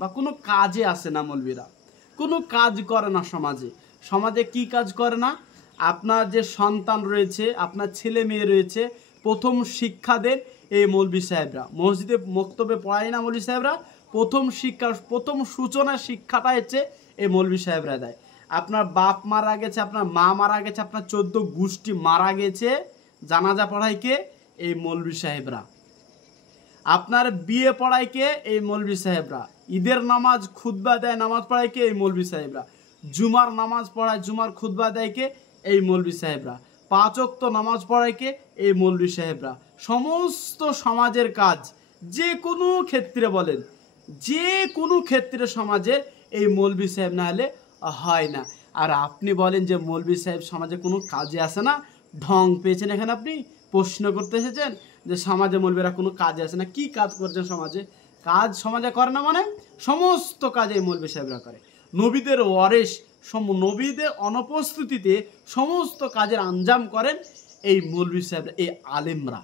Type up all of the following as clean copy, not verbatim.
বা কোনো কাজে আসে না। মৌলবীরা কোনো কাজ করে না সমাজে। সমাজে কি কাজ করে না? আপনার যে সন্তান রয়েছে, আপনার ছেলে মেয়ে রয়েছে, প্রথম শিক্ষা দেন এই মৌলবী সাহেবরা। মসজিদে মক্তবে পড়ায় না মৌলবী সাহেবরা? প্রথম সূচনা শিক্ষাটা হচ্ছে এই মৌলবী সাহেবরা দেয়। আপনার বাপ মারা গেছে, আপনার মা মারা গেছে, আপনার 14 গোষ্ঠী মারা গেছে, জানাজা পড়ায় কে? এই মৌলবী সাহেবরা। আপনার বিয়ে পড়ায় কে? এই মৌলবী সাহেবরা। ঈদের নামাজ খুতবা দেয়, নামাজ পড়ায় কে? এই মৌলবী সাহেবরা। জুমার নামাজ পড়ায়, জুমার খুতবা দেয় কে? এই মৌলবী সাহেবরা। 5 ওয়াক্ত নামাজ পড়ায় কে? এই মৌলবী সাহেবরা। সমস্ত সমাজের কাজ যে কোনো ক্ষেত্রে বলেন, যে কোনো ক্ষেত্রে সমাজের এই মৌলবী সাহেব না হলে হয় না। আর আপনি বলেন যে মৌলবী সাহেব সমাজে কোনো কাজে আসে না? ঢং পেয়েছেন এখানে, আপনি প্রশ্ন করতে এসেছেন যে সমাজে মৌলবীরা কোনো কাজে আসে না। কি কাজ করছেন সমাজে? কাজ সমাজে করে না মানে সমস্ত কাজ এই মৌলবী সাহেবরা করে। নবীদের ওয়ারিস, নবীদের অনুপস্থিতিতে সমস্ত কাজের আঞ্জাম করেন এই মৌলবী সাহেবরা, এই আলেমরা।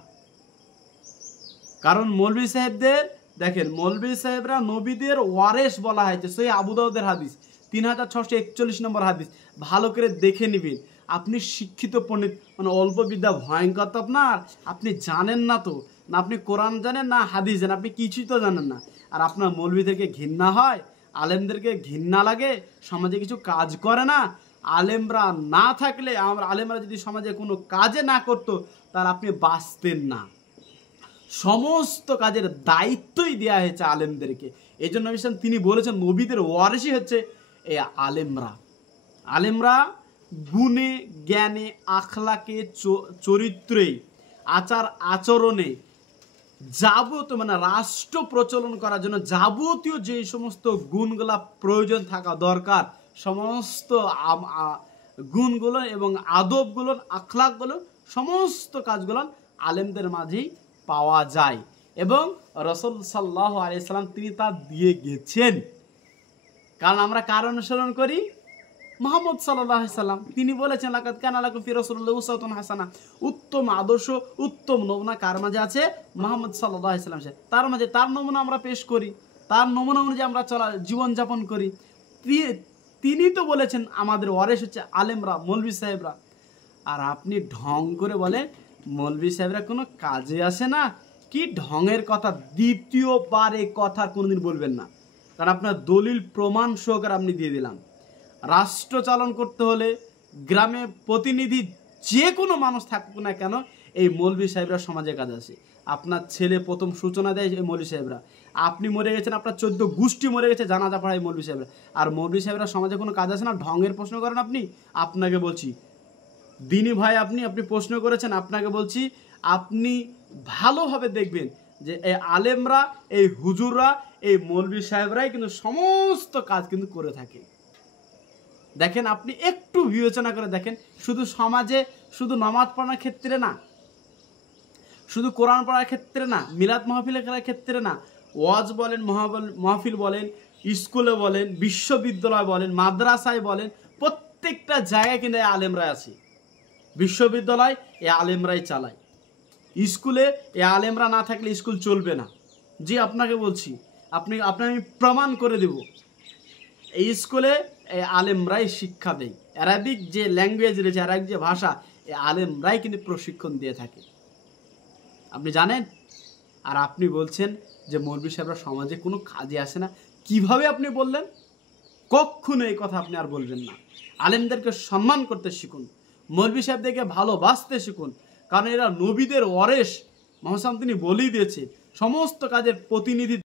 কারণ মৌলবী সাহেবদের দেখেন, মৌলবী সাহেবরা নবীদের ওয়ারিস বলা হয়েছে। সহিহ আবু দাউদের হাদিস 3641 নম্বর হাদিস, ভালো করে দেখে নিবেন। আপনি শিক্ষিত পণ্ডিত, মানে অল্প বিদ্যা ভয়ঙ্কর তো আপনার, আপনি জানেন না তো, না আপনি কোরআন জানেন না হাদিস জানেন, আপনি কিছুই তো জানেন না। আর আপনার মৌলবীদেরকে ঘৃণা হয়, আলেমদেরকে ঘৃণা লাগে, সমাজে কিছু কাজ করে না। আলেমরা না থাকলে, আলেমরা যদি সমাজে কোনো কাজে না করতো, তার আপনি বাঁচতেন না। সমস্ত কাজের দায়িত্বই দেওয়া হয়েছে আলেমদেরকে। এই জন্য তিনি বলেছেন নবীদের ওয়ারিসই হচ্ছে এই আলেমরা। আলেমরা গুণে, জ্ঞানে, আখলাকে, চরিত্রে, আচার আচরণে যাবতীয়, মানে রাষ্ট্র প্রচলন করার জন্য যাবতীয় যে সমস্ত গুণগুলা প্রয়োজন থাকা দরকার, সমস্ত গুণগুলো এবং আদবগুলো, আখলাকগুলো, সমস্ত কাজগুলো আলেমদের মাঝেই পাওয়া যায়। এবং রাসূল সাল্লাল্লাহু আলাইহি সাল্লাম তিনি তা দিয়ে গেছেন। কারণ আমরা কার অনুসরণ করি? মুহাম্মদ সাল্লাল্লাহু আলাইহি সাল্লাম। তিনি বলেছেন লাকাদ কানা লাকুম ফি রাসূলিল্লাহি উসওয়াতুন হাসানাহ। উত্তম আদর্শ, উত্তম নমুনা কার মাঝে আছে? মুহাম্মদ সাল্লাল্লাহু আলাইহি সাল্লাম। তার মাঝে তার নমুনা আমরা পেশ করি, তার নমুনা অনুযায়ী আমরা জীবনযাপন করি। তিনি তো বলেছেন আমাদের ওয়ারিস হচ্ছে আলেমরা, মৌলবী সাহেবরা। আর আপনি ঢং করে বলেন মৌলবী সাহেবরা কোনো কাজে আসে না। কি ঢঙের কথা! দ্বিতীয়বার এই কথা কোনোদিন বলবেন না। কারণ আপনার দলিল প্রমাণ সহকারে আপনি দিয়ে দিলাম। রাষ্ট্র চালন করতে হলে গ্রামে প্রতিনিধি যে কোনো মানুষ থাকুক না কেন, এই মৌলবী সাহেবরা সমাজে কাজ আসে। আপনার ছেলে প্রথম সূচনা দেয় এই মৌলবী সাহেবরা। আপনি মরে গেছেন, আপনার 14 গোষ্ঠী মরে গেছে, জানাজা পড়ায় মৌলবী সাহেবরা। আর মৌলবী সাহেবরা সমাজে কোনো কাজ আসে না? ঢঙের প্রশ্ন করেন আপনি। আপনাকে বলছি দিনী ভাই, আপনি প্রশ্ন করেছেন, আপনাকে বলছি আপনি ভালোভাবে দেখবেন যে এই আলেমরা, এই হুজুররা, এই মৌলবী সাহেবরাই কিন্তু সমস্ত কাজ কিন্তু করে থাকে। দেখেন, আপনি একটু বিবেচনা করে দেখেন, শুধু সমাজে, শুধু নামাজ পড়ার ক্ষেত্রে না, শুধু কোরআন পড়ার ক্ষেত্রে না, মিলাদ মাহফিল করার ক্ষেত্রে না, ওয়াজ বলেন, মাহফিল বলেন, স্কুলে বলেন, বিশ্ববিদ্যালয় বলেন, মাদ্রাসায় বলেন, প্রত্যেকটা জায়গায় কিন্তু এই আলেমরা আছে। বিশ্ববিদ্যালয় এ আলেমরাই চালায়, স্কুলে এ আলেমরা না থাকলে স্কুল চলবে না। জি, আপনাকে বলছি, আপনাকে আমি প্রমাণ করে দেব। এই স্কুলে এই আলেমরাই শিক্ষা দেয়। অ্যারাবিক যে ল্যাঙ্গুয়েজ রয়েছে, অ্যারাবিক যে ভাষা, এই আলেমরাই কিন্তু প্রশিক্ষণ দিয়ে থাকে, আপনি জানেন। আর আপনি বলছেন যে মৌলবী সাহেবরা সমাজে কোনো কাজে আসে না। কিভাবে আপনি বললেন? কখনো এই কথা আপনি আর বলবেন না। আলেমদেরকে সম্মান করতে শিখুন, মৌলবী সাহেবদেরকে ভালোবাসতে শিখুন। কারণ এরা নবীদের ওয়ারিস। মুহাম্মদ তিনি বলেই দিয়েছে সমস্ত কাজের প্রতিনিধি